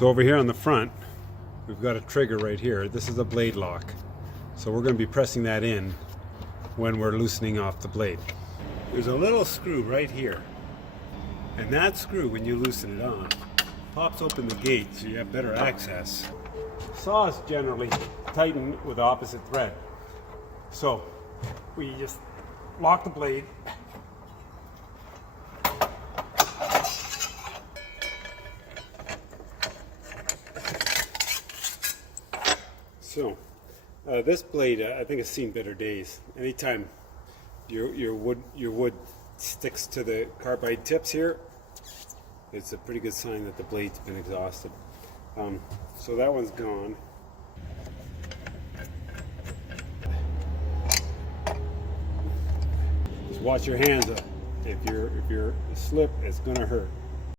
So over here on the front, we've got a trigger right here. This is a blade lock. So we're going to be pressing that in when we're loosening off the blade. There's a little screw right here. And that screw, when you loosen it on, pops open the gate so you have better access. Saws generally tighten with the opposite thread. So we just lock the blade. So this blade, I think, has seen better days. Anytime your wood sticks to the carbide tips here, it's a pretty good sign that the blade's been exhausted. So that one's gone. Just watch your hands. If you're slip, it's gonna hurt.